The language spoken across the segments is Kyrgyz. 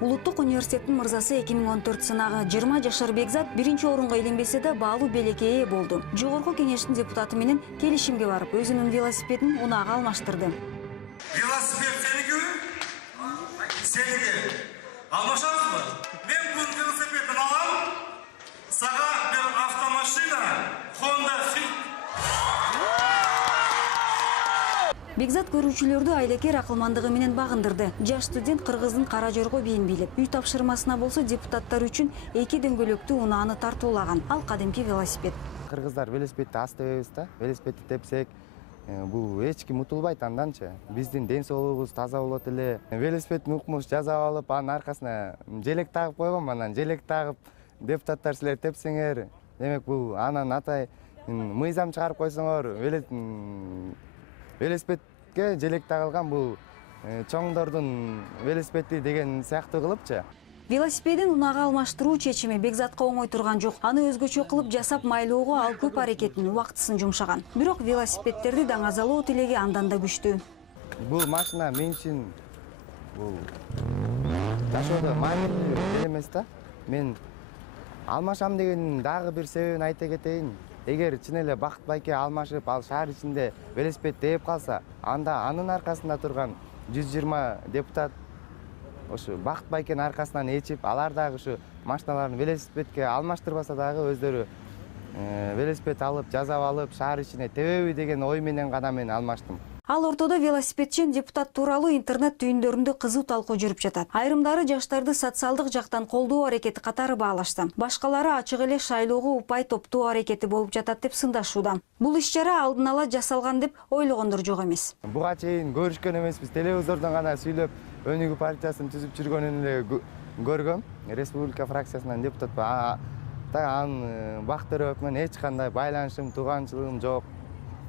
Улуттук университеттин мырзасы 2014 сынагы 20 жашар Бекзат биринчи орунга иеленбесе да баалуу белекке ээ болду. Жогорку кеңештин депутаты менен келишимге барып, өзүнүн велосипедин унаага алмаштырды. Велосипед сеникиби? Сеники. Алмашамызбы? Мен бул велосипедин алам. Сага бир автомашина Honda Fit. Бекзат көрүүчүлөрдү айлекер акылмандыгы менен багындырды. Жаш студент кыргыздын кара жорго бийин билип, үй тапшырмасына болсо депутаттар үчүн 2 дөңгөлөктүү унааны тартуулаган. Ал кадимки велосипед. Кыргыздар велосипедти аз тебебиз да. Велосипедти тепсек, бул эч ким утулбайт анданчы. Биздин ден соолугубуз таза болот эле. Велосипедтин укмуш жасап алып, анын аркасына желек тагып койгом, анан желек тагып депутаттар силер тепсеңер, демек бул анан атай мыйзам чыгарып койсоңор, велосипедке желек тагылган бул чоңдордун велосипеди деген сыяктуу кылыпчы. Велосипедин унаага алмаштыруу чечими Бекзатка оңой турган жок. Аны өзгөчө кылып жасап майлоого ал көп аракетин, убактысын жумшаган. Бирок велосипедтерди даңазалоо тилеги андан да күчтүү. Бул машина мен үчүн бул жашоодо маанилүү эмес да. Мен алмашам деген дагы бир себебин айта кетейин. Эгер чын эле Бакыт байке алмашып, ал шаар ичинде велосипед тээп калса, анда анын аркасында турган 120 депутат ошо Бакыт байкенин аркасынан ээчип, алар дагы ушу машиналарын велосипедке алмаштырбаса дагы өздөрү велосипед алып, жасап алып, шаар ичине тебеби деген ой менен гана мен алмаштым. Ал ортодо велосипедчен депутат тууралуу интернет түйүндөрүндө кызуу талкуу жүрүп жатат. Айрымдары жаштарды социалдык жактан колдоо аракети катары баалашты. Башкалары ачык эле шайлоого упай топтоо аракети болуп жатат деп сындашууда. Бул иш-чара алдын ала жасалган деп ойлогондор жок эмес. Буга чейин көрүшкөн эмеспиз, телевизордон гана сүйлөп, Өнүгүү партиясын түзүп жүргөнүн эле көргөм. Республика фракциясынан депутат анын бактырып, мен эч кандай байланышым, тууганчылыгым жок.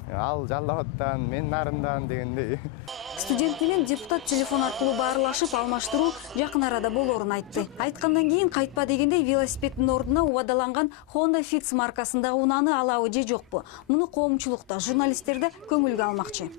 Ал жаллабаттан, мен нарындан дегендей. Студент менен депутат телефон аркылуу баарлашып, алмаштыруу жакын арада болорун айтты. Айткандан кийин кайтпа дегендей велосипеддин ордуна убадаланган Honda Fit маркасындагы унааны алабы же жокпу? Муну коомчулукта, журналисттер да көңүлгө алмакчы.